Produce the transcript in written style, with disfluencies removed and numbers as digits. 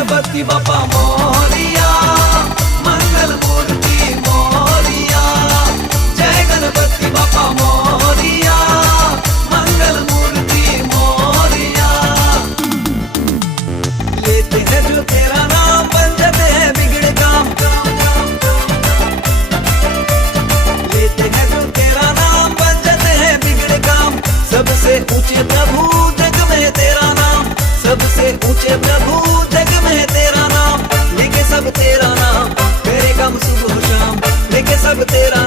गणपति बापा मोरिया, मंगल मूर्ति मोरिया। जय गणपति बापा मोरिया, मंगल मूर्ति मोरिया। लेते हैं जो तेरा नाम, बन जाते हैं बिगड़े काम। लेते हैं जो तेरा नाम, बन जाते हैं बिगड़े काम। सबसे ऊंचे प्रभु जग में तेरा नाम, सबसे ऊंचे प्रभु जग में तेरा नाम। लेके सब तेरा नाम, करे काम सुबह शाम, लेके सब तेरा